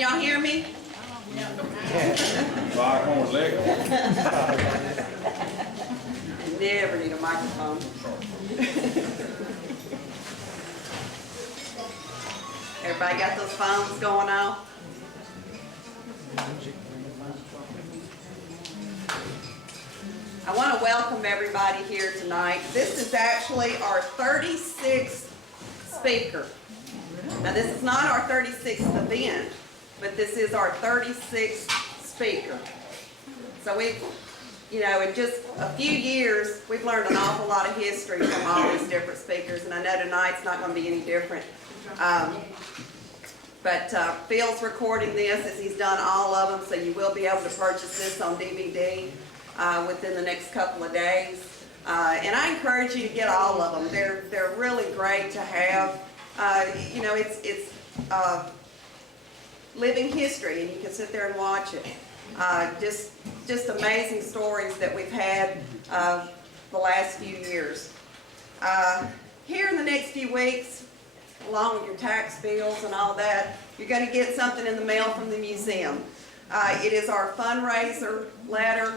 Can y'all hear me? Foghorn leg. Never need a microphone. Everybody got those phones going on? I want to welcome everybody here tonight. This is actually our 36th speaker. Now this is not our 36th event, but this is our 36th speaker. So we've, in just a few years, we've learned an awful lot of history from all these different speakers, and I know tonight's not going to be any different. But Phil's recording this as he's done all of them, so you will be able to purchase this on DVD within the next couple of days. And I encourage you to get all of them. They're really great to have. It's living history, and you can sit there and watch it. Just amazing stories that we've had the last few years. Here in the next few weeks, along with your tax bills and all that, you're going to get something in the mail from the museum. It is our fundraiser letter,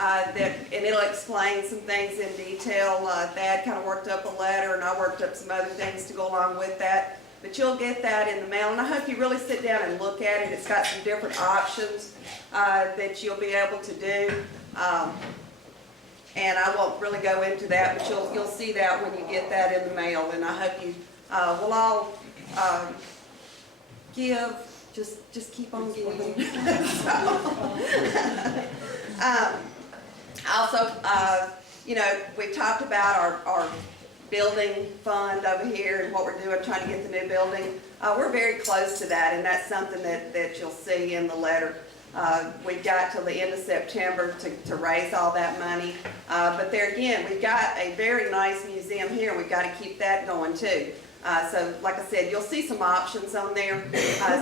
and it'll explain some things in detail. Thad kind of worked up a letter, and I worked up some other things to go along with that. But you'll get that in the mail, and I hope you really sit down and look at it. It's got some different options that you'll be able to do. And I won't really go into that, but you'll see that when you get that in the mail. And I hope you will all give. Just keep on giving. Also, we've talked about our building fund over here and what we're doing, trying to get the new building. We're very close to that, and that's something that you'll see in the letter. We've got till the end of September to raise all that money. But there again, we've got a very nice museum here, and we've got to keep that going too. So like I said, you'll see some options on there.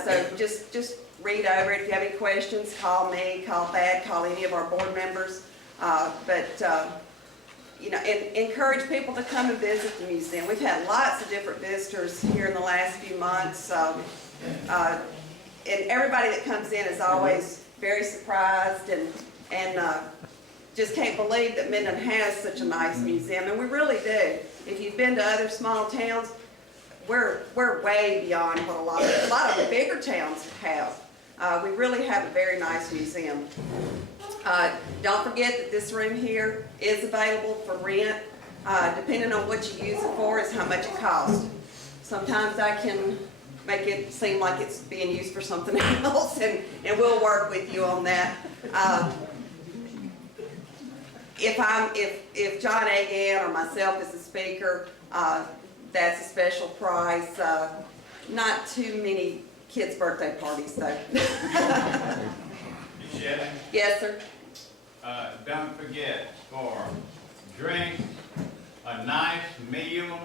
So just read over it. If you have any questions, call me, call Thad, call any of our board members. Encourage people to come and visit the museum. We've had lots of different visitors here in the last few months. And everybody that comes in is always very surprised and just can't believe that Minden has such a nice museum, and we really do. If you've been to other small towns, we're way beyond what a lot of the bigger towns have. We really have a very nice museum. Don't forget that this room here is available for rent. Depending on what you use it for is how much it costs. Sometimes I can make it seem like it's being used for something else, and we'll work with you on that. If John Agan or myself is the speaker, that's a special price. Not too many kids' birthday parties though. Shelly? Yes, sir. Don't forget, for drinks, a nice meal,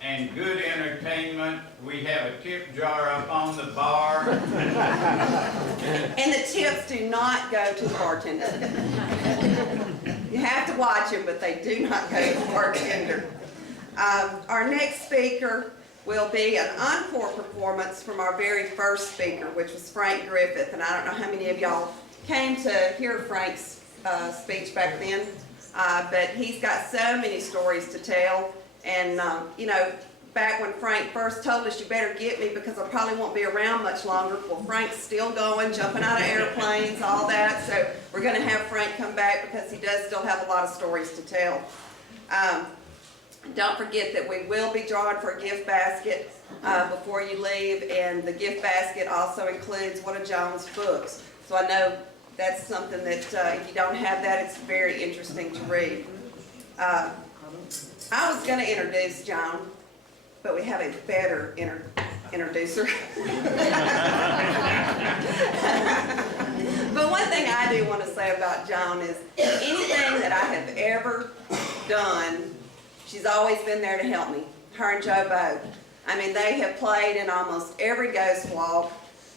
and good entertainment, we have a tip jar up on the bar. And the tips do not go to the bartender. You have to watch them, but they do not go to the bartender. Our next speaker will be an encore performance from our very first speaker, which was Frank Griffith. And I don't know how many of y'all came to hear Frank's speech back then, but he's got so many stories to tell. And, back when Frank first told us, you better get me because I probably won't be around much longer. Well, Frank's still going, jumping out of airplanes, all that. So we're going to have Frank come back because he does still have a lot of stories to tell. Don't forget that we will be drawing for a gift basket before you leave, and the gift basket also includes one of Joan's books. So I know that's something that if you don't have that, it's very interesting to read. I was going to introduce Joan, but we have a better introducer. But one thing I do want to say about Joan is anything that I have ever done, she's always been there to help me. Her and Joe both. I mean, they have played in almost every ghost walk,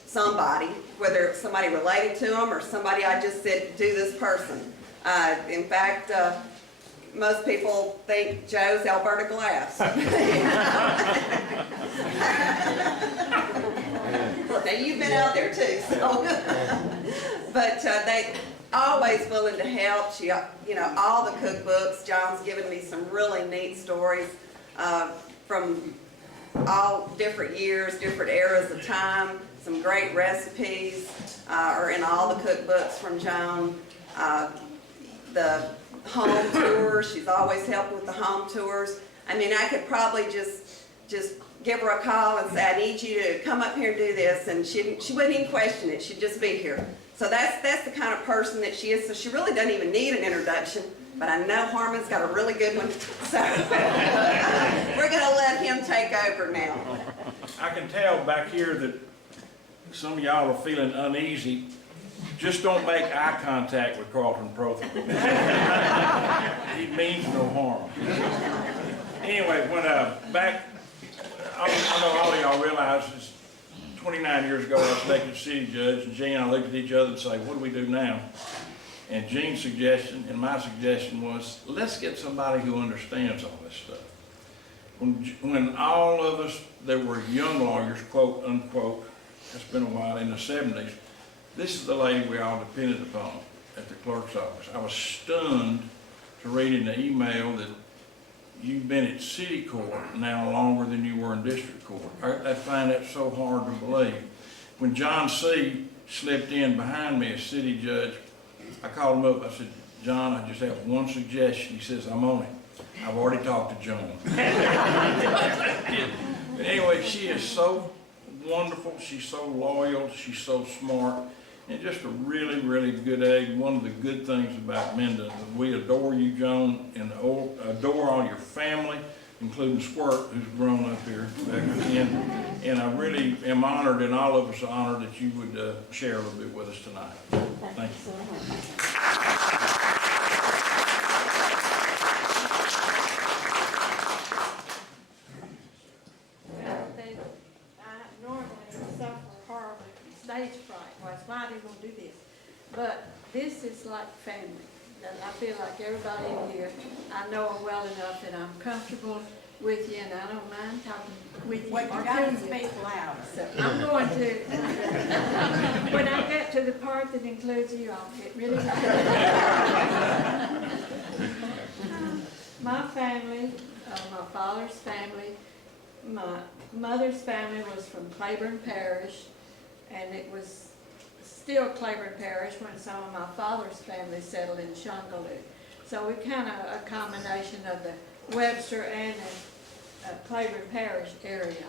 somebody, whether it's somebody related to them or somebody I just said, do this person. In fact, most people think Joe's Alberta Glass. Now you've been out there too, so. But they always willing to help. She, all the cookbooks. John's given me some really neat stories from all different years, different eras of time. Some great recipes are in all the cookbooks from Joan. The home tours, she's always helped with the home tours. I mean, I could probably just give her a call and say, I need you to come up here and do this, and she wouldn't even question it. She'd just be here. So that's the kind of person that she is. So she really doesn't even need an introduction, but I know Harmon's got a really good one. So we're gonna let him take over now. I can tell back here that some of y'all are feeling uneasy. Just don't make eye contact with Carlton Protham. He means no harm. Anyway, when back, I know all of y'all realize it's 29 years ago I was elected city judge, and Gene and I looked at each other and say, what do we do now? And Gene's suggestion and my suggestion was, let's get somebody who understands all this stuff. When all of us that were young lawyers, quote unquote, it's been a while, in the 70s, this is the lady we all depended upon at the clerk's office. I was stunned to read in the email that you've been at city court now longer than you were in district court. I find that so hard to believe. When John C. slipped in behind me as city judge, I called him up. I said, John, I just have one suggestion. He says, I'm on it. I've already talked to Joan. But anyway, she is so wonderful. She's so loyal. She's so smart. And just a really, really good egg. One of the good things about Minden is we adore you, Joan, and adore all your family, including Squirt, who's grown up here back again. And I really am honored, and all of us are honored that you would share a little bit with us tonight. Thank you. Stage fright, why do you want to do this? But this is like family. And I feel like everybody in here, I know her well enough that I'm comfortable with you, and I don't mind talking with you. Well, you gotta speak louder. So I'm going to, when I get to the part that includes you, I'll get really loud. My family, my father's family, my mother's family was from Clerk Parish. And it was still Clerk Parish when some of my father's family settled in Shongaloo. So we kind of a combination of the Webster and the Clerk Parish area.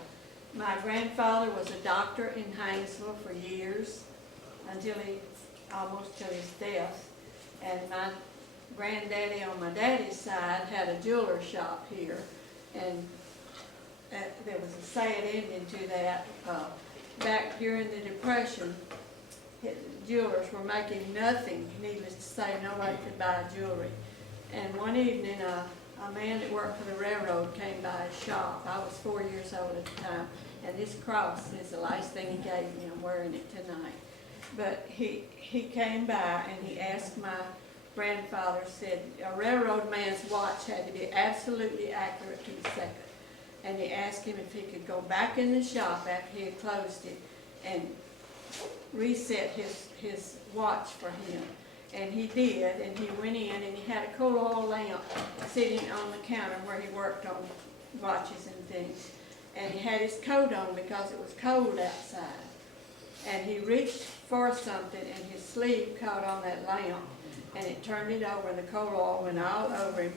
My grandfather was a doctor in Haynesville for years, almost till his death. And my granddaddy on my daddy's side had a jeweler shop here. And there was a sad ending to that. Back during the Depression, jewelers were making nothing. Needless to say, nobody could buy jewelry. And one evening, a man that worked for the railroad came by his shop. I was 4 years old at the time, and this cross is the last thing he gave me. I'm wearing it tonight. But he came by and he asked my grandfather, said a railroad man's watch had to be absolutely accurate to the second. And he asked him if he could go back in the shop after he had closed it and reset his watch for him. And he did, and he went in and he had a coal oil lamp sitting on the counter where he worked on watches and things. And he had his coat on because it was cold outside. And he reached for something and his sleeve caught on that lamp and it turned it over and the coal oil went all over him.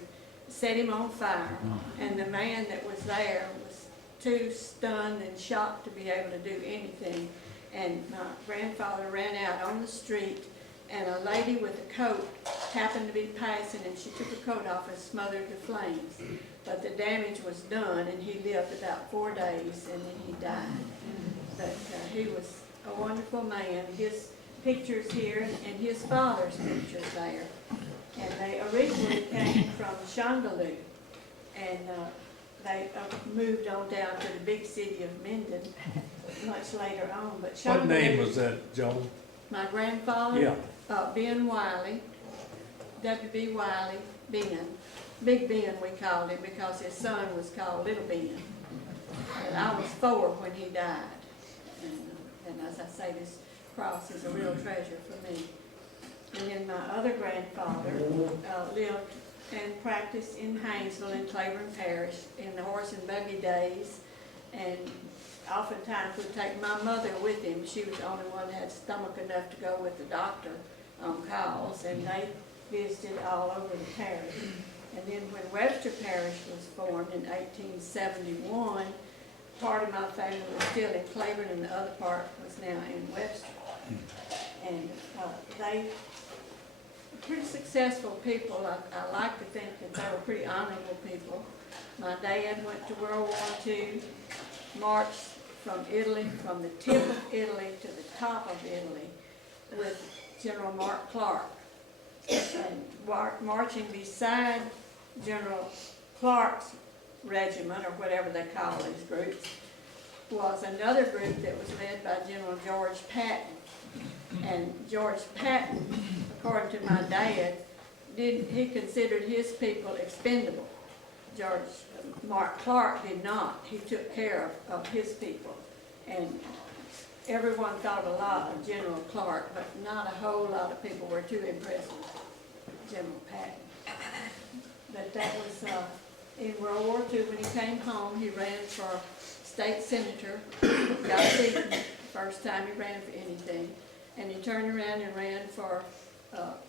Set him on fire, and the man that was there was too stunned and shocked to be able to do anything. And my grandfather ran out on the street, and a lady with a coat happened to be passing, and she took her coat off and smothered the flames. But the damage was done, and he lived about 4 days, and then he died. But he was a wonderful man. His picture's here, and his father's picture's there. And they originally came from Shongaloo, and they moved on down to the big city of Minden much later on. But What name was that, Joan? My grandfather? Yeah. Ben Wiley, W.B. Wiley, Ben. Big Ben we called him because his son was called Little Ben. And I was 4 when he died. And And as I say, this cross is a real treasure for me. And then my other grandfather lived and practiced in Haynesville in Clerk Parish in the horse and buggy days. And oftentimes would take my mother with him. She was the only one that had stomach enough to go with the doctor on calls, and they visited all over the parish. And then when Webster Parish was formed in 1871, part of my family was still in Cleveland and the other part was now in Webster. And they were pretty successful people. I like to think that they were pretty honorable people. My dad went to World War II, marched from Italy, from the tip of Italy to the top of Italy with General Mark Clark. And marching beside General Clark's regiment, or whatever they call these groups, was another group that was led by General George Patton. And George Patton, according to my dad, he considered his people expendable. Mark Clark did not. He took care of his people. And everyone thought a lot of General Clark, but not a whole lot of people were too impressed with General Patton. But that was in World War II. When he came home, he ran for state senator, got beaten the first time he ran for anything. And he turned around and ran for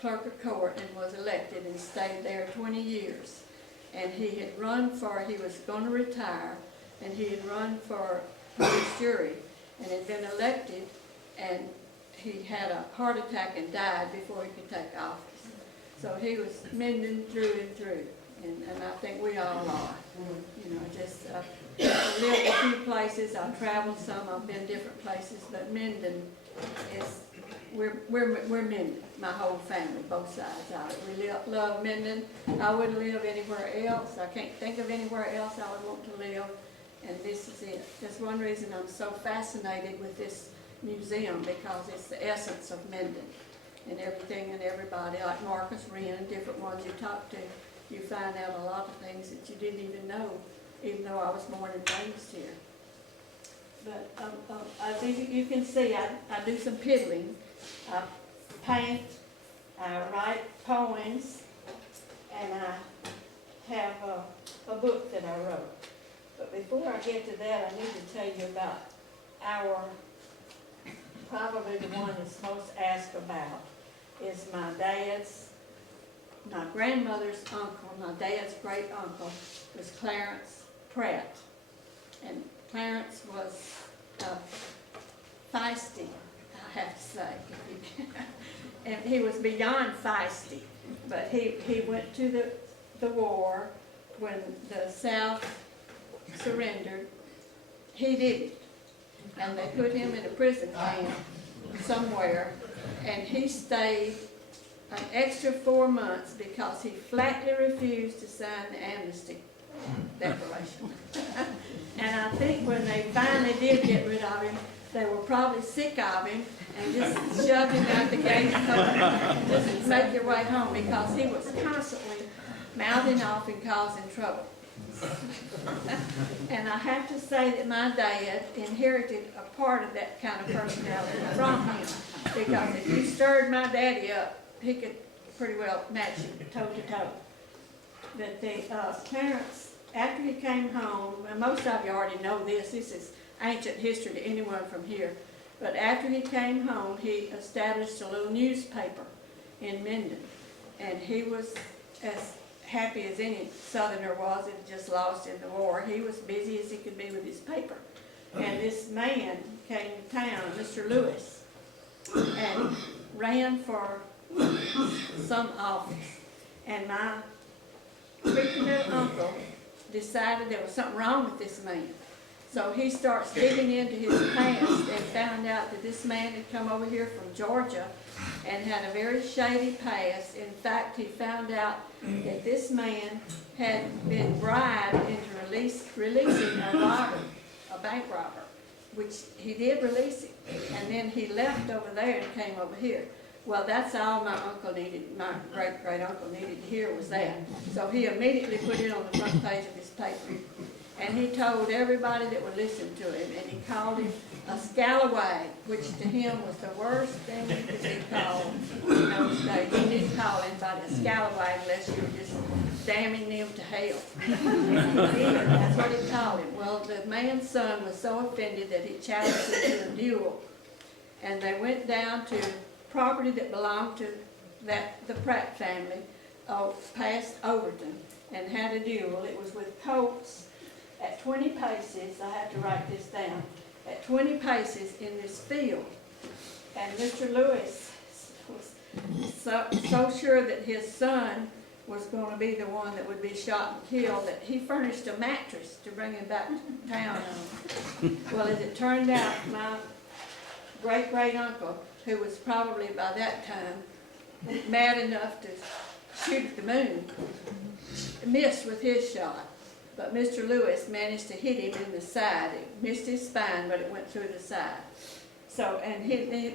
clerk of court and was elected and stayed there 20 years. And he had run for, he was going to retire, and he had run for police jury and had been elected, and he had a heart attack and died before he could take office. So he was Minden through and through, and I think we all are. You know, just I've lived a few places, I've traveled some, I've been different places, but Minden is, we're Minden, my whole family, both sides of it. We love Minden. I wouldn't live anywhere else. I can't think of anywhere else I would want to live, and this is it. That's one reason I'm so fascinated with this museum, because it's the essence of Minden. And everything and everybody, like Marcus Wren, different ones you talk to, you find out a lot of things that you didn't even know, even though I was born and raised here. But I think you can see I do some piddling. I paint, I write poems, and I have a book that I wrote. But before I get to that, I need to tell you about probably the one that's most asked about is my grandmother's uncle, my dad's great uncle, was Clarence Pratt. And Clarence was feisty, I have to say. And he was beyond feisty, but he went to the war when the South surrendered. He didn't. And they put him in a prison camp somewhere, and he stayed an extra 4 months because he flatly refused to sign the amnesty declaration. And I think when they finally did get rid of him, they were probably sick of him and just shoved him out the gate and told him, just make your way home, because he was constantly mouthing off and causing trouble. And I have to say that my dad inherited a part of that kind of personality from him, because if you stirred my daddy up, he could pretty well match you toe to toe. But the Clarence, after he came home, and most of you already know this is ancient history to anyone from here, but after he came home, he established a little newspaper in Minden, and he was as happy as any Southerner was that just lost in the war. He was busy as he could be with his paper. And this man came to town, Mr. Lewis, and ran for some office. And my freaking little uncle decided there was something wrong with this man. So he starts digging into his past and found out that this man had come over here from Georgia and had a very shady past. In fact, he found out that this man had been bribed into releasing a robber, a bank robber, which he did release him. And then he left over there and came over here. Well, that's all my uncle needed, my great-great-uncle needed to hear was that. So he immediately put it on the front page of his paper. And he told everybody that would listen to him, and he called him a scalawag, which to him was the worst thing you could be called in those days. You didn't call anybody a scalawag unless you were just damning them to hell. That's what he called him. Well, the man's son was so offended that he challenged him to a duel. And they went down to property that belonged to the Pratt family, past Overton, and had a duel. It was with Colts at 20 paces. I have to write this down. At 20 paces in this field. And Mr. Lewis was so sure that his son was going to be the one that would be shot and killed that he furnished a mattress to bring him back to town on. Well, as it turned out, my great-great-uncle, who was probably by that time mad enough to shoot at the moon, missed with his shot. But Mr. Lewis managed to hit him in the side. It missed his spine, but it went through the side. So,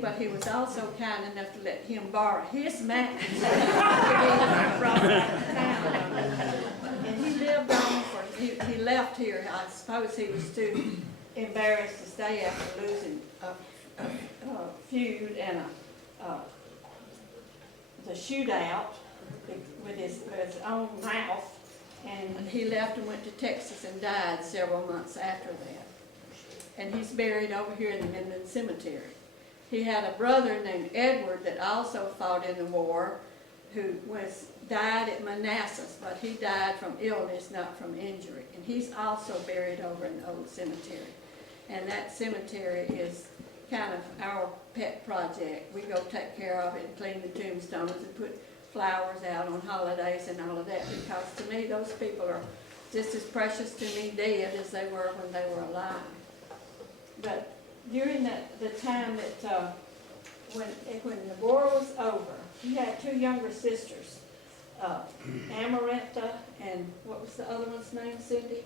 but he was also kind enough to let him borrow his mattress to get brought back to town. And he lived on he left here. I suppose he was too embarrassed to stay after losing a feud and the shootout with his own mouth. And he left and went to Texas and died several months after that. And he's buried over here in the Minden Cemetery. He had a brother named Edward that also fought in the war, who died at Manassas, but he died from illness, not from injury. And he's also buried over in the old cemetery. And that cemetery is kind of our pet project. We go take care of it and clean the tombstones and put flowers out on holidays and all of that, because to me those people are just as precious to me dead as they were when they were alive. But during the time that when the war was over, he had two younger sisters, Amarantha and what was the other one's name, Cyndy?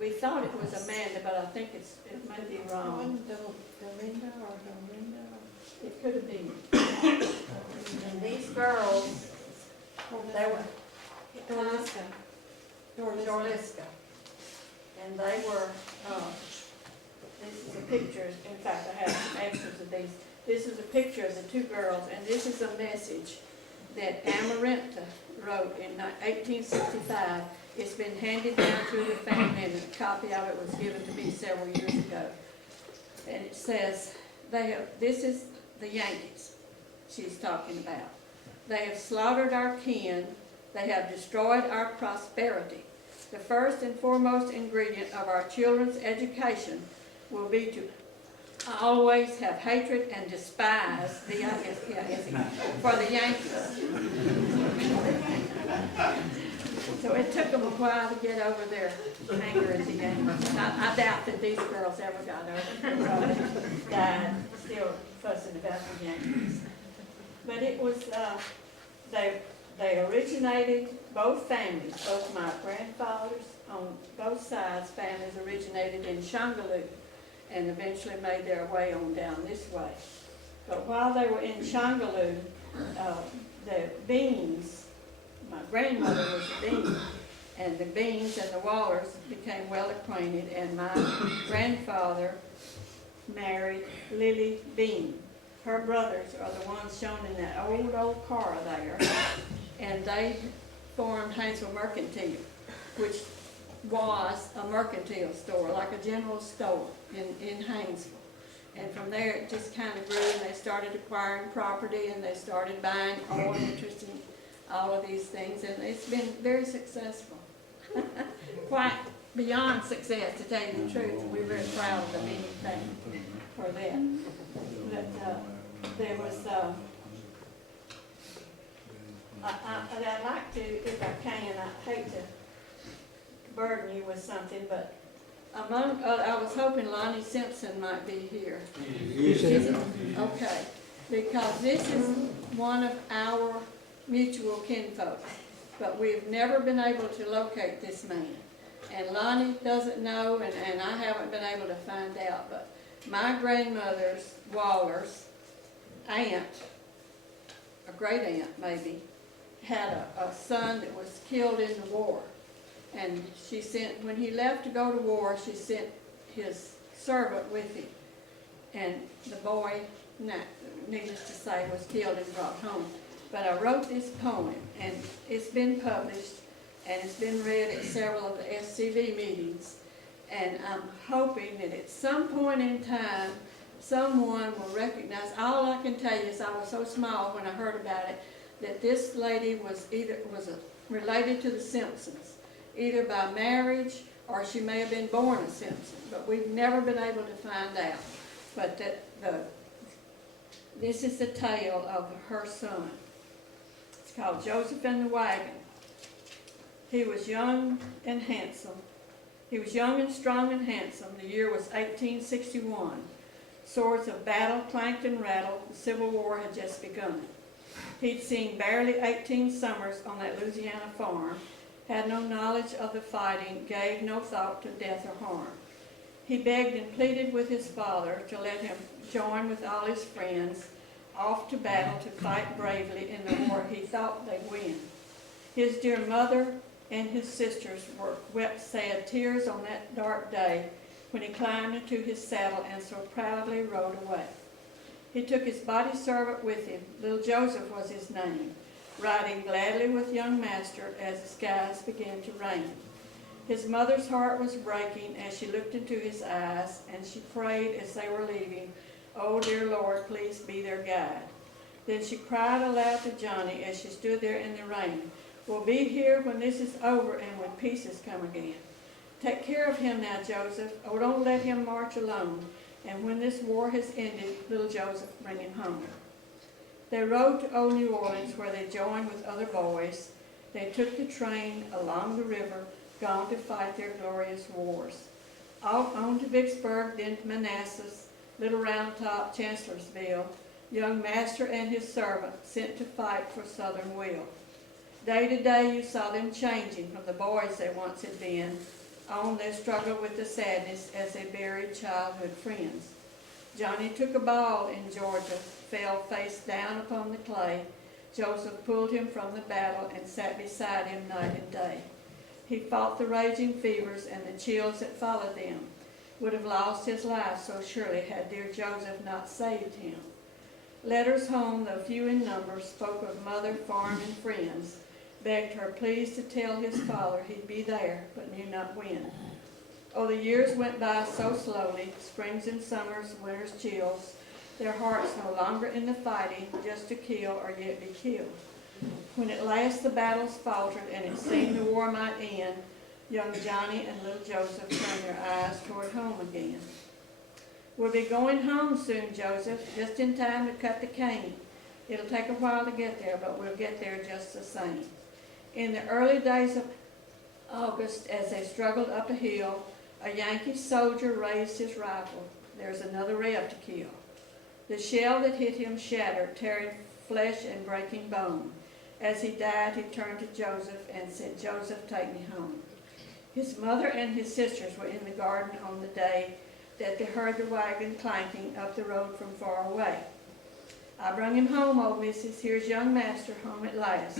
We thought it was Amanda, but I think it might be wrong. Dorinda or Dorinda? It could have been. And these girls, they were Dorliska. And they were, this is a picture, in fact I have some extras of these. This is a picture of the two girls, and this is a message that Amarantha wrote in 1865. It's been handed down through the family, and a copy of it was given to me several years ago. And it says, this is the Yankees she's talking about. They have slaughtered our kin. They have destroyed our prosperity. The first and foremost ingredient of our children's education will be to always have hatred and despise for the Yankees. So it took them a while to get over their anger at the Yankees. I doubt that these girls ever got over it. They probably died still fussing about the Yankees. But it was, they originated, both families, both my grandfathers on both sides, families originated in Shongaloo and eventually made their way on down this way. But while they were in Shongaloo, the Beans, my grandmother was a Bean, and the Beans and the Wallers became well acquainted, and my grandfather married Lily Bean. Her brothers are the ones shown in that old car there, and they formed Haynesville Mercantile, which was a mercantile store, like a general store in Haynesville. And from there it just kind of grew, and they started acquiring property, and they started buying oil interest in all of these things, and it's been very successful. Quite beyond success, to tell you the truth. We're very proud of the Bean family for that. But there was, I'd like to, if I can, I hate to burden you with something, but among, I was hoping Lonnie Simpson might be here. Okay, because this is one of our mutual kinfolk, but we've never been able to locate this man. And Lonnie doesn't know, and I haven't been able to find out, but my grandmother's, Waller's, aunt, a great aunt maybe, had a son that was killed in the war. And she sent, when he left to go to war, she sent his servant with him. And the boy, needless to say, was killed and brought home. But I wrote this poem, and it's been published, and it's been read at several of the SCV meetings. And I'm hoping that at some point in time, someone will recognize. All I can tell you is I was so small when I heard about it, that this lady was related to the Simpsons, either by marriage or she may have been born a Simpson, but we've never been able to find out. But this is the tale of her son. It's called Joseph and the Wagon. He was young and handsome. He was young and strong and handsome. The year was 1861. Swords of battle clanked and rattled. The Civil War had just begun. He'd seen barely 18 summers on that Louisiana farm, had no knowledge of the fighting, gave no thought to death or harm. He begged and pleaded with his father to let him join with all his friends off to battle to fight bravely in the war he thought they'd win. His dear mother and his sisters wept sad tears on that dark day when he climbed into his saddle and so proudly rode away. He took his body servant with him, little Joseph was his name, riding gladly with young master as the skies began to rain. His mother's heart was breaking as she looked into his eyes, and she prayed as they were leaving, "Oh, dear Lord, please be their guide." Then she cried aloud to Johnny as she stood there in the rain, "We'll be here when this is over and when peace has come again. Take care of him now, Joseph. Oh, don't let him march alone. And when this war has ended, little Joseph, bring him home." They rode to old New Orleans, where they joined with other boys. They took the train along the river, gone to fight their glorious wars. On to Vicksburg, then to Manassas, Little Round Top, Chancellorsville, young master and his servant sent to fight for Southern will. Day to day you saw them changing from the boys they once had been. On they struggled with the sadness as they buried childhood friends. Johnny took a ball in Georgia, fell face down upon the clay. Joseph pulled him from the battle and sat beside him night and day. He fought the raging fevers and the chills that followed them. Would have lost his life so surely had dear Joseph not saved him. Letters home, though few in number, spoke of mother, farm, and friends, begged her please to tell his father he'd be there, but knew not when. Oh, the years went by so slowly, springs and summers, winter's chills, their hearts no longer in the fighting, just to kill or yet be killed. When at last the battles faltered and it seemed the war might end, young Johnny and little Joseph turned their eyes toward home again. "We'll be going home soon, Joseph, just in time to cut the cane. It'll take a while to get there, but we'll get there just the same." In the early days of August, as they struggled up a hill, a Yankee soldier raised his rifle. There's another Reb to kill. The shell that hit him shattered, tearing flesh and breaking bone. As he died, he turned to Joseph and said, "Joseph, take me home." His mother and his sisters were in the garden on the day that they heard the wagon clanking up the road from far away. "I brung him home, old missus. Here's young master home at last."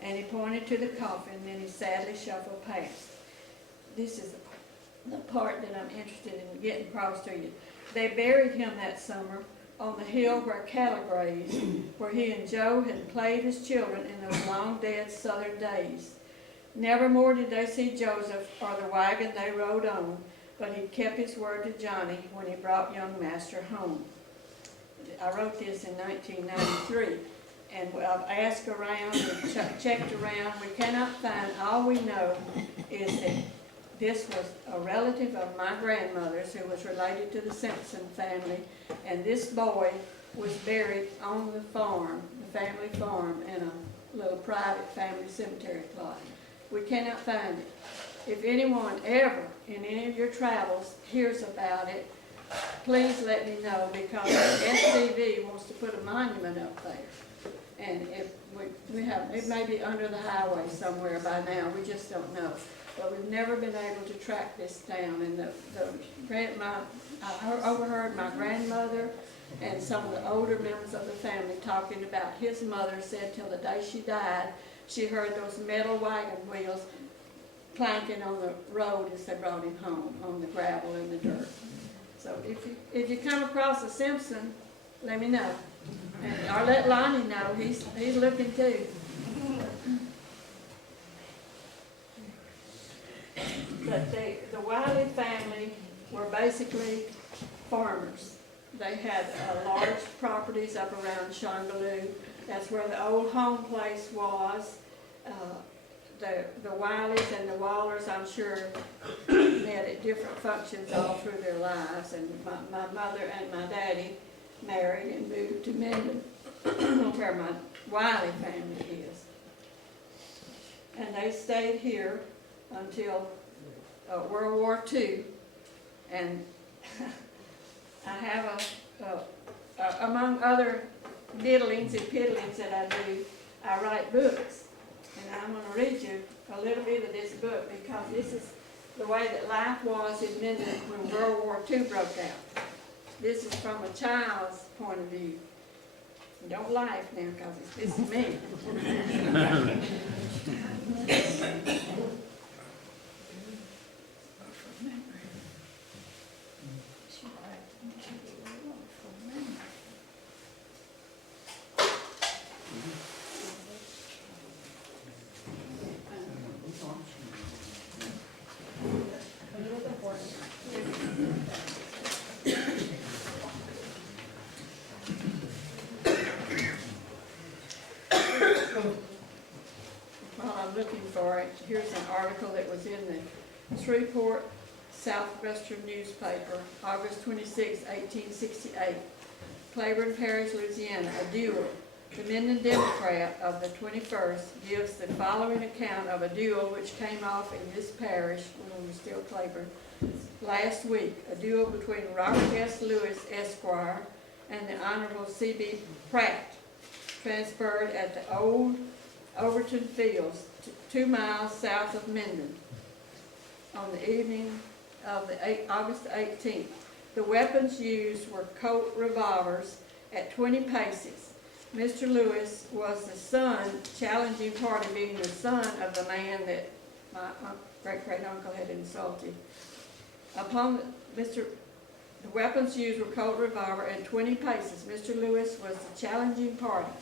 And he pointed to the coffin, then he sadly shuffled past. This is the part that I'm interested in getting across to you. They buried him that summer on the hill where cattle grazed, where he and Joe had played as children in those long dead southern days. Never more did they see Joseph or the wagon they rode on, but he kept his word to Johnny when he brought young master home. I wrote this in 1993, and I've asked around and checked around. We cannot find. All we know is that this was a relative of my grandmother's who was related to the Simpson family, and this boy was buried on the farm, the family farm, in a little private family cemetery plot. We cannot find it. If anyone ever, in any of your travels, hears about it, please let me know, because SCV wants to put a monument up there. And if we have, it may be under the highway somewhere by now, we just don't know. But we've never been able to track this down. And I overheard my grandmother and some of the older members of the family talking about his mother said till the day she died, she heard those metal wagon wheels planking on the road as they brought him home, on the gravel and the dirt. So if you come across a Simpson, let me know. Or let Lonnie know, he's looking too. But the Wiley family were basically farmers. They had large properties up around Shongaloo. That's where the old home place was. The Wileys and the Wallers, I'm sure, met at different functions all through their lives. And my mother and my daddy married and moved to Minden, where my Wiley family is. And they stayed here until World War II. And I have among other diddlings and piddlings that I do, I write books. And I'm going to read you a little bit of this book because this is the way that life was in Minden when World War II broke out. This is from a child's point of view. Don't laugh now because this is me. While I'm looking for it, here's an article that was in the Shreveport Southwestern newspaper, August 26, 1868. Clerk Parish, Louisiana, a duel. The Minden Democrat of the 21st gives the following account of a duel which came off in this parish, when we were still Claiborne, last week. A duel between Robert S. Lewis, Esquire, and the Honorable C.B. Pratt, transferred at the old Overton Fields, 2 miles south of Minden, on the evening of August 18th. The weapons used were Colt revolvers at 20 paces. Mr. Lewis was the son, challenging party being the son of the man that my great-great-uncle had insulted. The weapons used were Colt revolver at 20 paces. Mr. Lewis was the challenging party.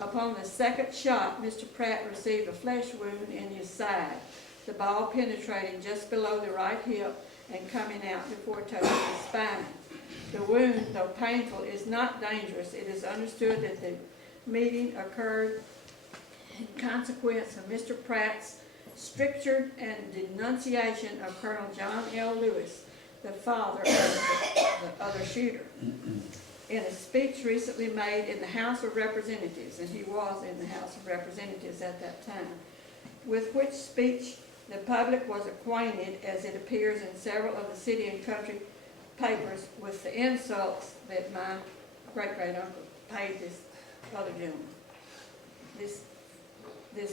Upon the second shot, Mr. Pratt received a flesh wound in his side, the ball penetrating just below the right hip and coming out before touching the spine. The wound, though painful, is not dangerous. It is understood that the meeting occurred in consequence of Mr. Pratt's stricture and denunciation of Colonel John L. Lewis, the father of the other shooter, in a speech recently made in the House of Representatives, and he was in the House of Representatives at that time, with which speech the public was acquainted, as it appears in several of the city and country papers, with the insults that my great-great-uncle paid this other gentleman. This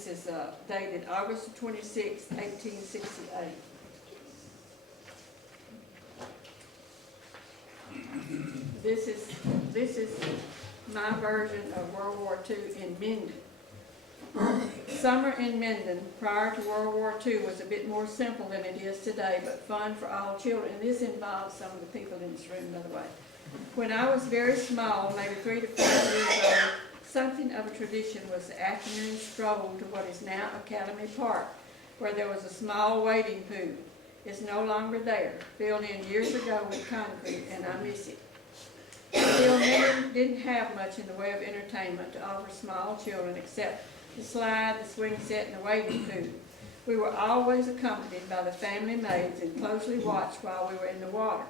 is dated August 26, 1868. This is my version of World War II in Minden. Summer in Minden prior to World War II was a bit more simple than it is today, but fun for all children. And this involves some of the people in this room, by the way. When I was very small, maybe 3 to 5 years old, something of a tradition was the afternoon stroll to what is now Academy Park, where there was a small wading pool. It's no longer there, filled in years ago with concrete, and I miss it. Still, Minden didn't have much in the way of entertainment to offer small children except the slide, the swing set, and the wading pool. We were always accompanied by the family maids and closely watched while we were in the water.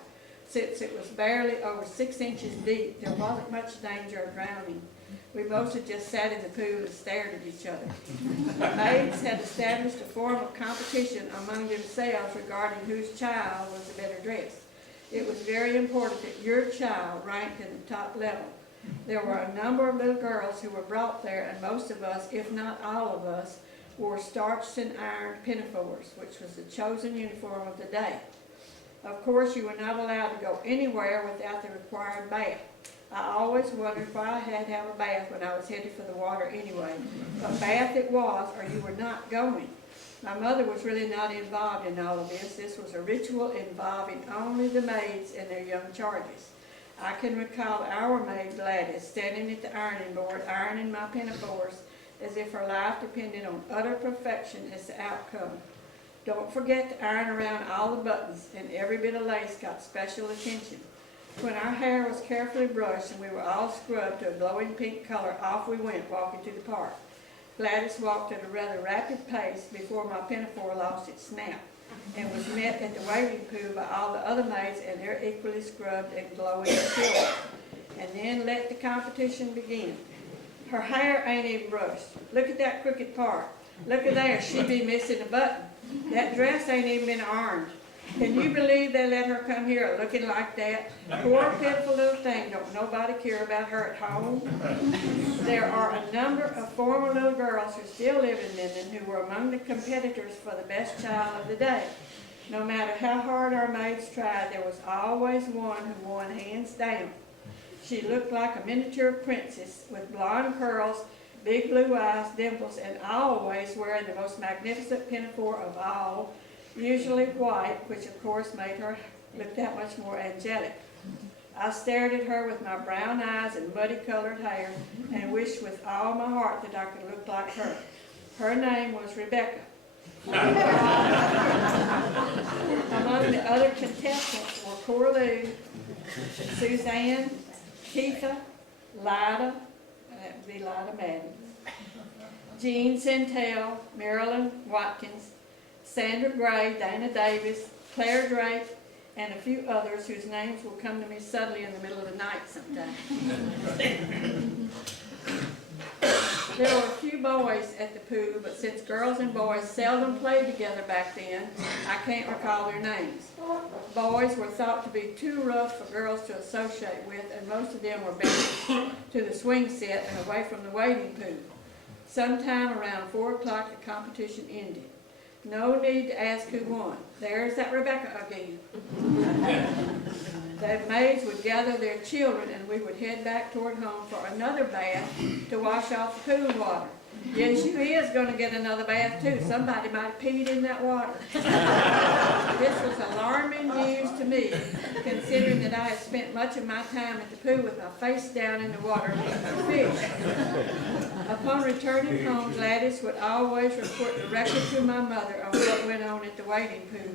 Since it was barely over 6 inches deep, there wasn't much danger of drowning. We mostly just sat in the pool and stared at each other. The maids had established a form of competition among themselves regarding whose child was the better dressed. It was very important that your child ranked in the top level. There were a number of little girls who were brought there, and most of us, if not all of us, wore starched and ironed pinafores, which was the chosen uniform of the day. Of course, you were not allowed to go anywhere without the required bath. I always wondered why I had to have a bath when I was headed for the water anyway. A bath it was, or you were not going. My mother was really not involved in all of this. This was a ritual involving only the maids and their young charges. I can recall our maid Gladys standing at the ironing board, ironing my pinafores as if her life depended on utter perfection as the outcome. Don't forget to iron around all the buttons, and every bit of lace got special attention. When our hair was carefully brushed and we were all scrubbed to a glowing pink color, off we went walking to the park. Gladys walked at a rather rapid pace before my pinafore lost its snap, and was met at the wading pool by all the other maids and their equally scrubbed and glowing children. And then let the competition begin. Her hair ain't even brushed. Look at that crooked part. Look at there, she be missing a button. That dress ain't even been ironed. Can you believe they let her come here looking like that? Poor pitiful little thing, don't nobody care about her at home? There are a number of former little girls who still live in Minden who were among the competitors for the best child of the day. No matter how hard our maids tried, there was always one who won hands down. She looked like a miniature princess with blonde curls, big blue eyes, dimples, and always wearing the most magnificent pinafore of all, usually white, which of course made her look that much more angelic. I stared at her with my brown eyes and muddy-colored hair and wished with all my heart that I could look like her. Her name was Rebecca. Among the other contestants were Corlou, Suzanne, Keitha, Lida, that would be Lida Madden, Jean Centel, Marilyn Watkins, Sandra Gray, Dana Davis, Claire Drake, and a few others whose names will come to me suddenly in the middle of the night sometime. There were a few boys at the pool, but since girls and boys seldom played together back then, I can't recall their names. Boys were thought to be too rough for girls to associate with, and most of them were banned to the swing set and away from the wading pool. Sometime around 4 o'clock, the competition ended. No need to ask who won. There's that Rebecca again. The maids would gather their children and we would head back toward home for another bath to wash off the pool water. Yes, you is going to get another bath too. Somebody might have peed in that water. This was alarming news to me, considering that I had spent much of my time at the pool with my face down in the water looking for fish. Upon returning home, Gladys would always report directly to my mother on what went on at the wading pool,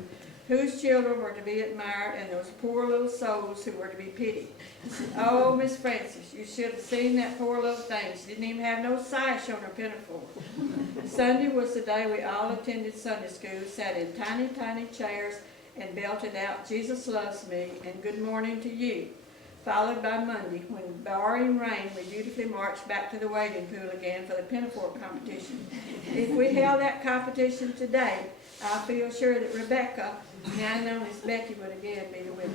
whose children were to be admired, and those poor little souls who were to be pitied. Oh, Miss Francis, you should have seen that poor little thing. She didn't even have no sash on her pinafore. Sunday was the day we all attended Sunday school, sat in tiny, tiny chairs, and belted out, "Jesus loves me," and "Good morning to you," followed by Monday, when, barring rain, we dutifully marched back to the wading pool again for the pinafore competition. If we held that competition today, I feel sure that Rebecca, now known as Becky, would again be the winner.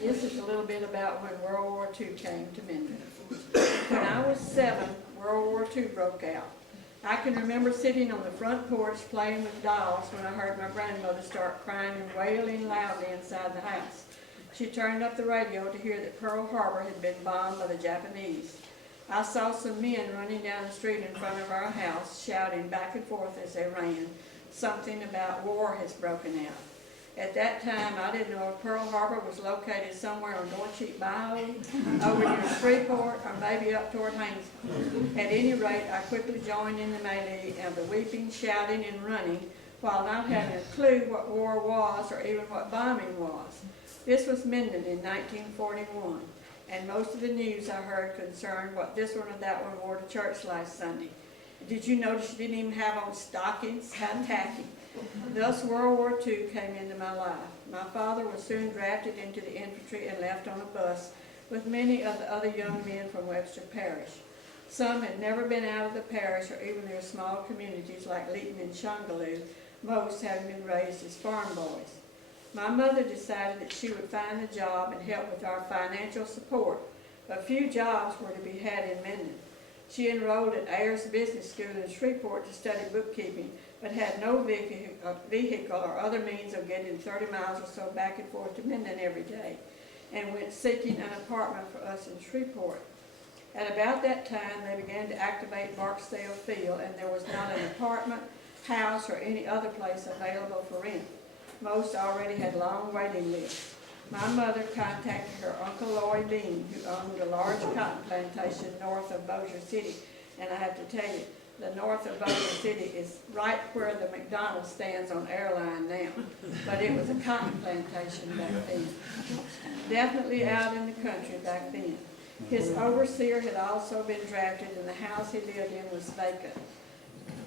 This is a little bit about when World War II came to Minden. When I was 7, World War II broke out. I can remember sitting on the front porch playing with dolls when I heard my grandmother start crying and wailing loudly inside the house. She turned up the radio to hear that Pearl Harbor had been bombed by the Japanese. I saw some men running down the street in front of our house, shouting back and forth as they ran, something about war has broken out. At that time, I didn't know if Pearl Harbor was located somewhere on Dorcheat Bayou, over near Shreveport, or maybe up toward Haynesville. At any rate, I quickly joined in the melee of the weeping, shouting, and running, while not having a clue what war was or even what bombing was. This was Minden in 1941, and most of the news I heard concerned what this one or that one wore to church last Sunday. Did you notice she didn't even have on stockings? How tacky. Thus World War II came into my life. My father was soon drafted into the infantry and left on a bus with many of the other young men from Webster Parish. Some had never been out of the parish or even their small communities like Leeton and Shongaloo, most having been raised as farm boys. My mother decided that she would find a job and help with our financial support, but few jobs were to be had in Minden. She enrolled at Ayers Business School in Shreveport to study bookkeeping, but had no vehicle or other means of getting 30 miles or so back and forth to Minden every day, and went seeking an apartment for us in Shreveport. At about that time, they began to activate Barksdale Field, and there was not an apartment, house, or any other place available for rent. Most already had long waiting lists. My mother contacted her Uncle Lloyd Bean, who owned a large cotton plantation north of Bossier City. And I have to tell you, the north of Bossier City is right where the McDonald's stands on Airline now. But it was a cotton plantation back then. Definitely out in the country back then. His overseer had also been drafted, and the house he lived in was vacant.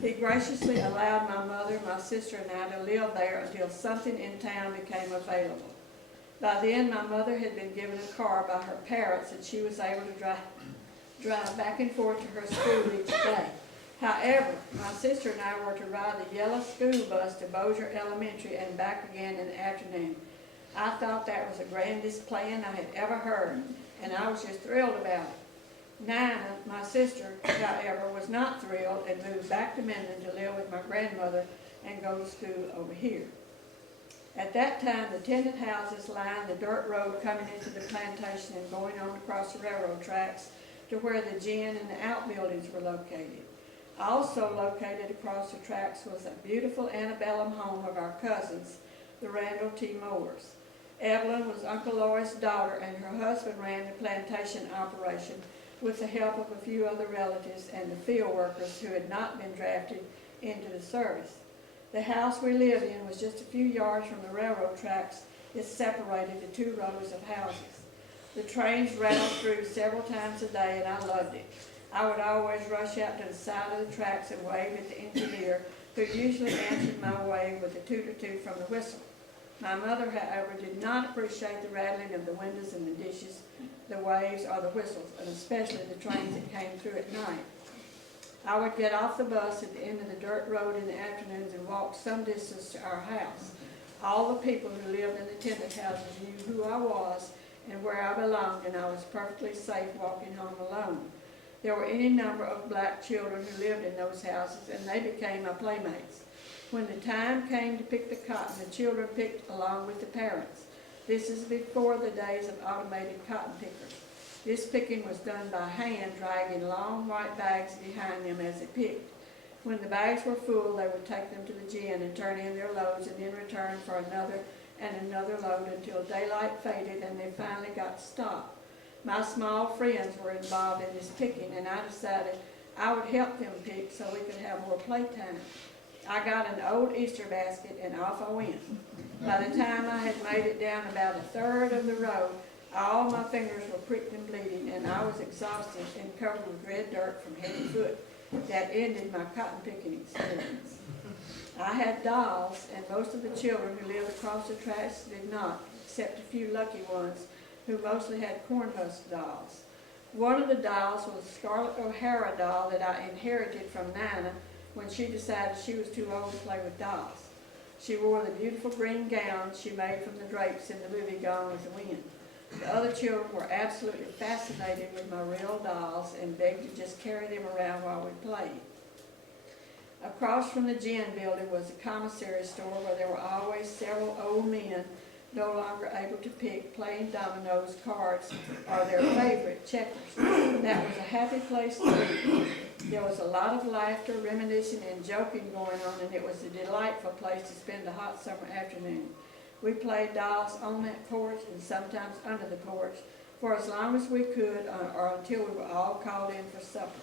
He graciously allowed my mother, my sister, and I to live there until something in town became available. By then, my mother had been given a car by her parents, and she was able to drive back and forth to her school each day. However, my sister and I were to ride the yellow school bus to Bossier Elementary and back again in the afternoon. I thought that was the grandest plan I had ever heard, and I was just thrilled about it. Nina, my sister, however, was not thrilled and moved back to Minden to live with my grandmother and go to school over here. At that time, the tenant houses lined the dirt road coming into the plantation and going on across the railroad tracks to where the gin and the outbuildings were located. Also located across the tracks was a beautiful antebellum home of our cousins, the Randall T. Moores. Evelyn was Uncle Lois' daughter, and her husband ran the plantation operation with the help of a few other relatives and the field workers who had not been drafted into the service. The house we lived in was just a few yards from the railroad tracks. It separated the two rows of houses. The trains rattled through several times a day, and I loved it. I would always rush out to the side of the tracks and wave at the engineer, who usually answered my wave with a toot-a-toot from the whistle. My mother, however, did not appreciate the rattling of the windows and the dishes, the waves, or the whistles, and especially the trains that came through at night. I would get off the bus at the end of the dirt road in the afternoons and walk some distance to our house. All the people who lived in the tenant houses knew who I was and where I belonged, and I was perfectly safe walking home alone. There were any number of black children who lived in those houses, and they became my playmates. When the time came to pick the cotton, the children picked along with the parents. This is before the days of automated cotton pickers. This picking was done by hand, dragging long white bags behind them as they picked. When the bags were full, they would take them to the gin and turn in their loads, and then return for another and another load until daylight faded and they finally got stopped. My small friends were involved in this picking, and I decided I would help them pick so we could have more playtime. I got an old Easter basket, and off I went. By the time I had made it down about a third of the road, all my fingers were pricked and bleeding, and I was exhausted and covered with red dirt from head to foot. That ended my cotton picking experience. I had dolls, and most of the children who lived across the tracks did not, except a few lucky ones who mostly had corn husk dolls. One of the dolls was a Scarlett O'Hara doll that I inherited from Nina when she decided she was too old to play with dolls. She wore the beautiful green gown she made from the drapes in the movie Gone with the Wind. The other children were absolutely fascinated with my real dolls and begged to just carry them around while we played. Across from the gin building was a commissary store where there were always several old men no longer able to pick, playing dominoes, cards, or their favorite checkers. That was a happy place to be. There was a lot of laughter, reminiscing, and joking going on, and it was a delightful place to spend a hot summer afternoon. We played dolls on that porch and sometimes under the porch for as long as we could, or until we were all called in for supper.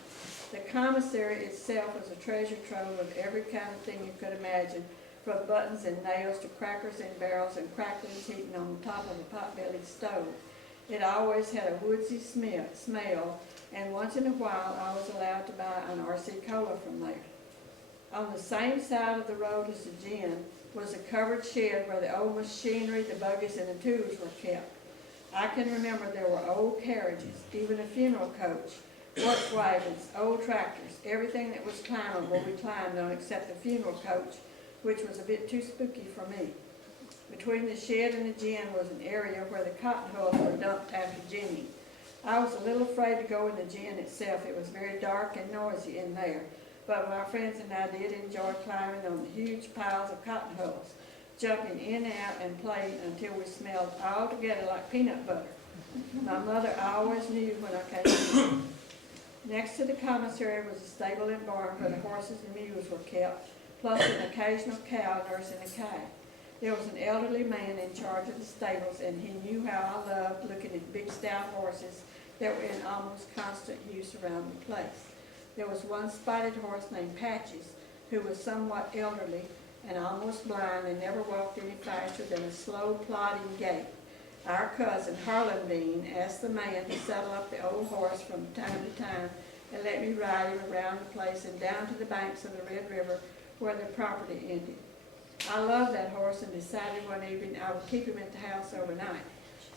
The commissary itself was a treasure trove of every kind of thing you could imagine, from buttons and nails to crackers and barrels and cracklings heating on the top of a pot-bellied stove. It always had a woodsy smell, and once in a while I was allowed to buy an RC Cola from there. On the same side of the road as the gin was a covered shed where the old machinery, the buggies, and the tools were kept. I can remember there were old carriages, even a funeral coach, work wagons, old tractors, everything that was climbable we climbed on except the funeral coach, which was a bit too spooky for me. Between the shed and the gin was an area where the cotton hulls were dumped after ginning. I was a little afraid to go in the gin itself. It was very dark and noisy in there, but my friends and I did enjoy climbing on the huge piles of cotton hulls, jumping in and out and playing until we smelled all together like peanut butter. My mother always knew when I came in. Next to the commissary was a stable and barn where the horses and mules were kept, plus an occasional cow nursing a calf. There was an elderly man in charge of the stables, and he knew how I loved looking at big stout horses that were in almost constant use around the place. There was one spotted horse named Patches, who was somewhat elderly and almost blind and never walked any faster than a slow, plodding gait. Our cousin, Harlan Bean, asked the man to saddle up the old horse from time to time and let me ride him around the place and down to the banks of the Red River where the property ended. I loved that horse and decided one evening I would keep him at the house overnight.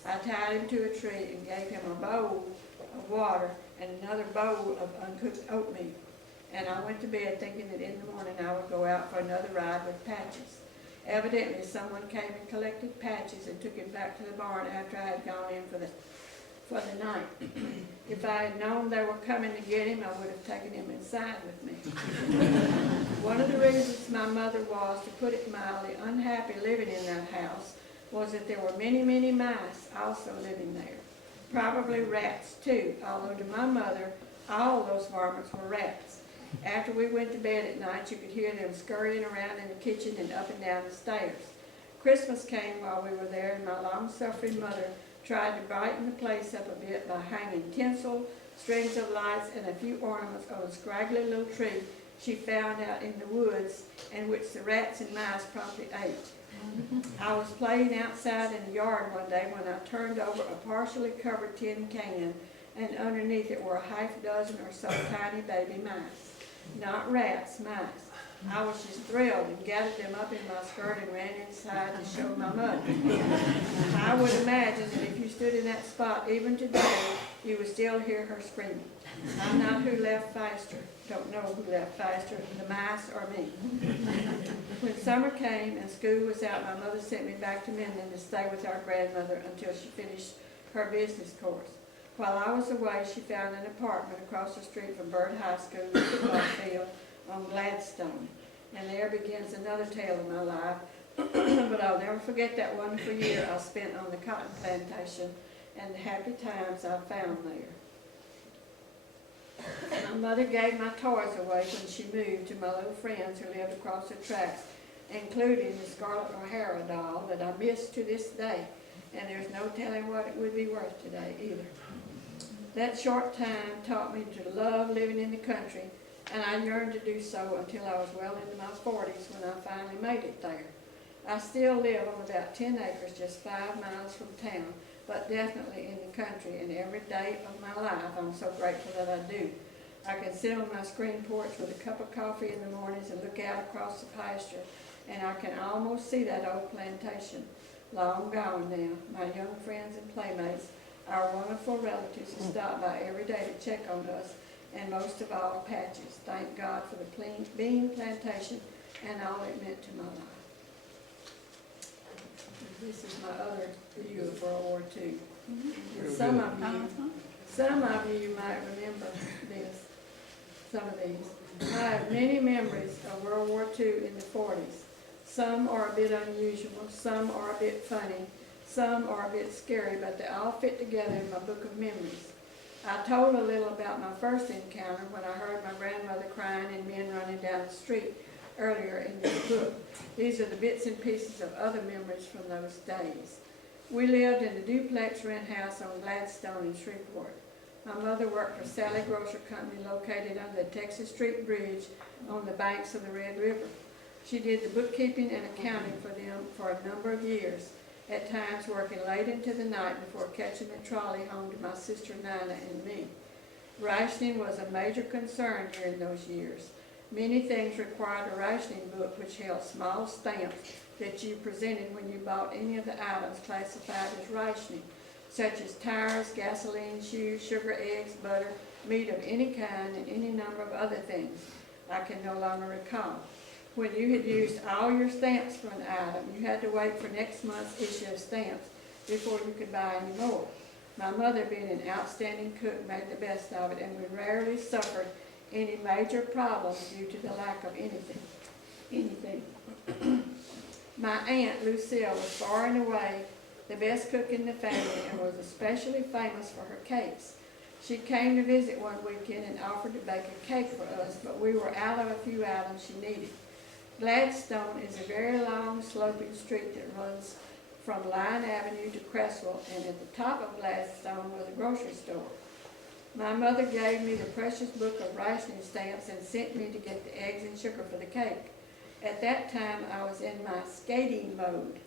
I tied him to a tree and gave him a bowl of water and another bowl of uncooked oatmeal. And I went to bed thinking that in the morning I would go out for another ride with Patches. Evidently, someone came and collected Patches and took him back to the barn after I had gone in for the night. If I had known they were coming to get him, I would have taken him inside with me. One of the reasons my mother was, to put it mildly, unhappy living in that house was that there were many, many mice also living there. Probably rats too, although to my mother, all those varmints were rats. After we went to bed at night, you could hear them scurrying around in the kitchen and up and down the stairs. Christmas came while we were there, and my long-suffering mother tried to brighten the place up a bit by hanging tinsel, strings of lights, and a few ornaments on a scraggly little tree she found out in the woods, and which the rats and mice promptly ate. I was playing outside in the yard one day when I turned over a partially covered tin can, and underneath it were a half dozen or so tiny baby mice. Not rats, mice. I was just thrilled and gathered them up in my skirt and ran inside to show my mother. I would imagine that if you stood in that spot even today, you would still hear her screaming. I'm not who left faster. Don't know who left faster, the mice or me. When summer came and school was out, my mother sent me back to Minden to stay with our grandmother until she finished her business course. While I was away, she found an apartment across the street from Byrd High School, the football field on Gladstone. And there begins another tale of my life, but I'll never forget that wonderful year I spent on the cotton plantation and the happy times I found there. My mother gave my toys away when she moved to my little friends who lived across the tracks, including the Scarlett O'Hara doll that I miss to this day, and there's no telling what it would be worth today either. That short time taught me to love living in the country, and I yearned to do so until I was well into my 40s when I finally made it there. I still live on about 10 acres just 5 miles from town, but definitely in the country, and every day of my life I'm so grateful that I do. I can sit on my screen porch with a cup of coffee in the mornings and look out across the pasture, and I can almost see that old plantation. Long gone now, my young friends and playmates, our wonderful relatives who stop by every day to check on us, and most of all, Patches. Thank God for the bean plantation and all it meant to my life. This is my other view of World War II. Some of you might remember this, some of these. I have many memories of World War II in the 40s. Some are a bit unusual, some are a bit funny, some are a bit scary, but they all fit together in my book of memories. I told a little about my first encounter when I heard my grandmother crying and men running down the street earlier in this book. These are the bits and pieces of other memories from those days. We lived in a duplex rent house on Gladstone in Shreveport. My mother worked for Sally Grocer Company located under the Texas Street Bridge on the banks of the Red River. She did the bookkeeping and accounting for them for a number of years, at times working late into the night before catching the trolley home to my sister Nina and me. Rationing was a major concern during those years. Many things required a rationing book which held small stamps that you presented when you bought any of the items classified as rationing, such as tires, gasoline, shoes, sugar, eggs, butter, meat of any kind, and any number of other things I can no longer recall. When you had used all your stamps for an item, you had to wait for next month's issue of stamps before you could buy any more. My mother, being an outstanding cook, made the best of it, and we rarely suffered any major problems due to the lack of anything. My aunt, Lucille, was far and away the best cook in the family and was especially famous for her cakes. She came to visit one weekend and offered to bake a cake for us, but we were out of a few items she needed. Gladstone is a very long sloping street that runs from Line Avenue to Cresswell, and at the top of Gladstone was a grocery store. My mother gave me the precious book of rationing stamps and sent me to get the eggs and sugar for the cake. At that time, I was in my skating mode.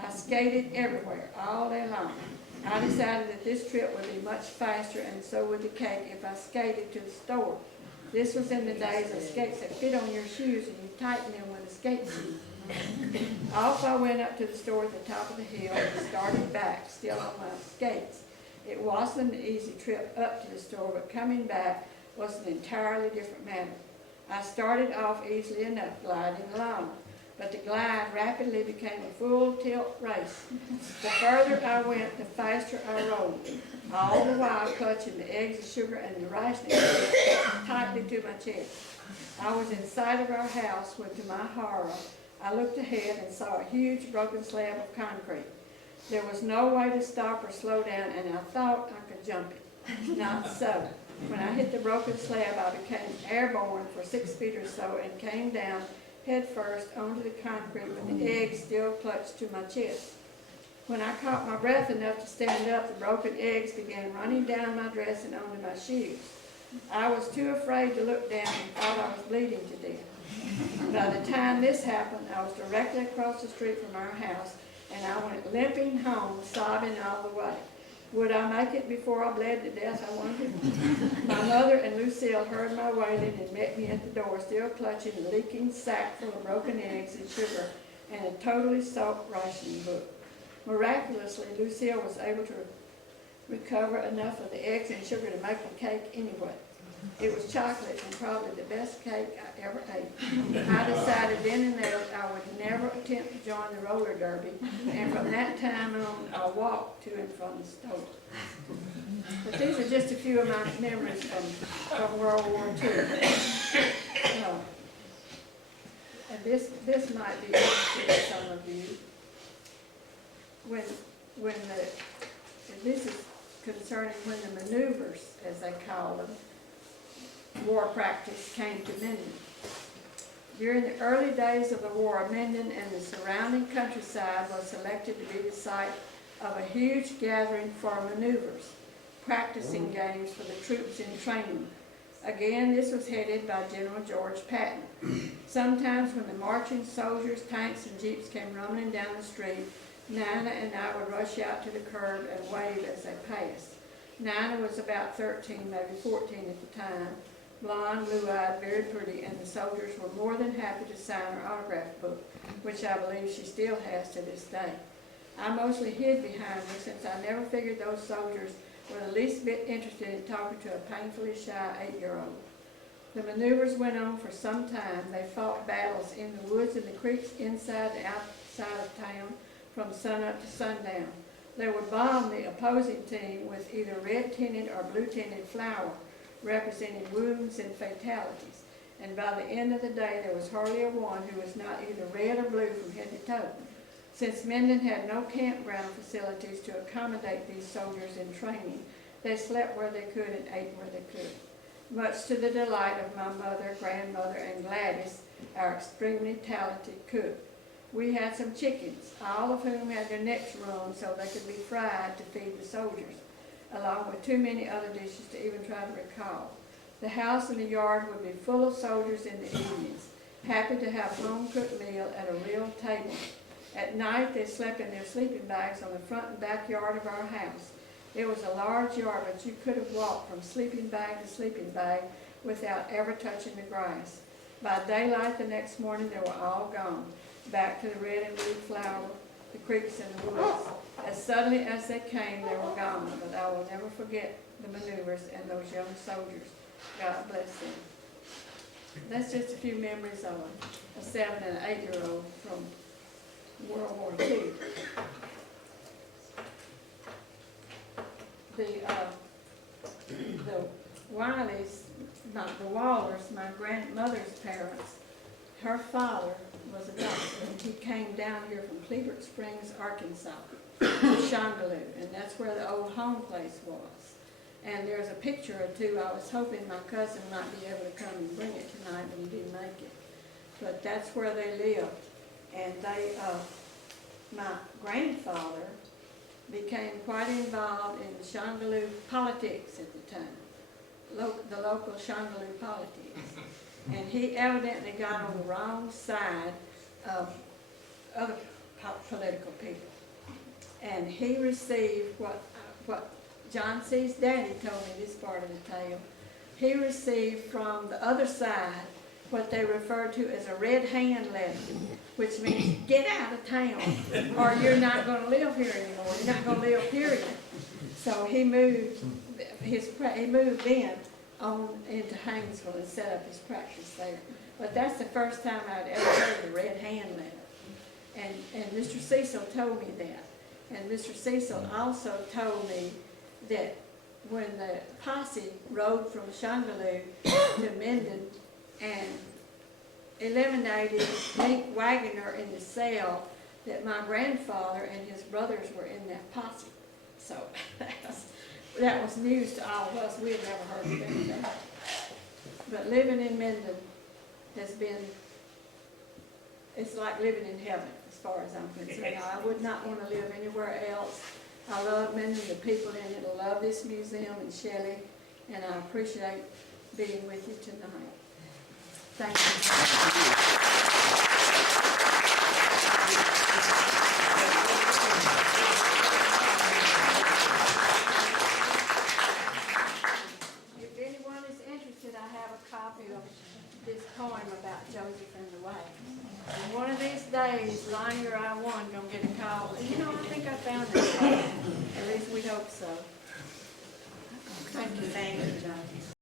I skated everywhere, all day long. I decided that this trip would be much faster, and so would the cake if I skated to the store. This was in the days of skates that fit on your shoes and you tighten them with a skate shoe. Off I went up to the store at the top of the hill and started back, still on my skates. It wasn't an easy trip up to the store, but coming back was an entirely different matter. I started off easily enough, gliding along, but the glide rapidly became a full tilt race. The further I went, the faster I rolled, all the while clutching the eggs and sugar and the rationing tightly to my chest. I was in sight of our house when, to my horror, I looked ahead and saw a huge broken slab of concrete. There was no way to stop or slow down, and I thought I could jump it. Not so. When I hit the broken slab, I became airborne for 6 feet or so and came down head first onto the concrete with the eggs still clutched to my chest. When I caught my breath enough to stand up, the broken eggs began running down my dress and onto my shoes. I was too afraid to look down and thought I was bleeding to death. By the time this happened, I was directly across the street from our house, and I went limping home, sobbing all the way. Would I make it before I bled to death, I wondered? My mother and Lucille heard my wailing and met me at the door, still clutching a leaking sack full of broken eggs and sugar and a totally soaked rationing book. Miraculously, Lucille was able to recover enough of the eggs and sugar to make a cake anyway. It was chocolate and probably the best cake I ever ate. I decided then and there I would never attempt to join the roller derby, and from that time on, I walked to and from the store. But these are just a few of my memories from World War II. And this might be interesting to some of you. This is concerning when the maneuvers, as they call them, war practice came to Minden. During the early days of the war, Minden and the surrounding countryside was selected to be the site of a huge gathering for maneuvers, practicing games for the troops in training. Again, this was headed by General George Patton. Sometimes when the marching soldiers, tanks, and jeeps came rumbling down the street, Nina and I would rush out to the curb and wave as they passed. Nina was about 13, maybe 14 at the time, blonde, blue-eyed, very pretty, and the soldiers were more than happy to sign her autograph book, which I believe she still has to this day. I mostly hid behind her since I never figured those soldiers were the least bit interested in talking to a painfully shy 8-year-old. The maneuvers went on for some time. They fought battles in the woods and the creeks inside and outside of town from sunup to sundown. They would bomb the opposing team with either red-tinted or blue-tinted flour, representing wounds and fatalities. And by the end of the day, there was hardly a one who was not either red or blue from head to toe. Since Minden had no campground facilities to accommodate these soldiers in training, they slept where they could and ate where they could. Much to the delight of my mother, grandmother, and Gladys, our extremely talented cook. We had some chickens, all of whom had their necks wrung so they could be fried to feed the soldiers, along with too many other dishes to even try to recall. The house and the yard would be full of soldiers in the evenings, happy to have a home-cooked meal at a real table. At night, they slept in their sleeping bags on the front and backyard of our house. It was a large yard, but you could have walked from sleeping bag to sleeping bag without ever touching the grass. By daylight the next morning, they were all gone, back to the red and blue flower, the creeks and the woods. As suddenly as they came, they were gone, but I will never forget the maneuvers and those young soldiers. God bless them. That's just a few memories of a 7- and 8-year-old from World War II. The Wileys, not the Wallers, my grandmother's parents, her father was a doctor, and he came down here from Cleveland Springs, Arkansas, to Shongaloo, and that's where the old home place was. And there's a picture or two. I was hoping my cousin might be able to come and bring it tonight, but he didn't make it. But that's where they lived. And they, my grandfather became quite involved in the Shongaloo politics at the time, the local Shongaloo politics. And he evidently got on the wrong side of other political people. And he received what John C.'s daddy told me this part of the tale. He received from the other side what they refer to as a red hand letter, which means get out of town or you're not going to live here anymore. You're not going to live, period. So he moved in on into Haynesville and set up his practice there. But that's the first time I'd ever heard the red hand letter. And Mr. Cecil told me that. And Mr. Cecil also told me that when the posse rode from Shongaloo to Minden and eliminated Link Wagoner in the cell, that my grandfather and his brothers were in that posse. So that was news to all of us. We had never heard of anything. But living in Minden has been, it's like living in heaven as far as I'm concerned. I would not want to live anywhere else. I love Minden, the people in it. I love this museum and Shelley, and I appreciate being with you tonight. Thank you. If anyone is interested, I have a copy of this poem about Joseph and the Wags. And one of these days, Lonnie or I one gonna get a call. You know, I think I found this poem. At least we hope so. Thank you. Thank you, Joan.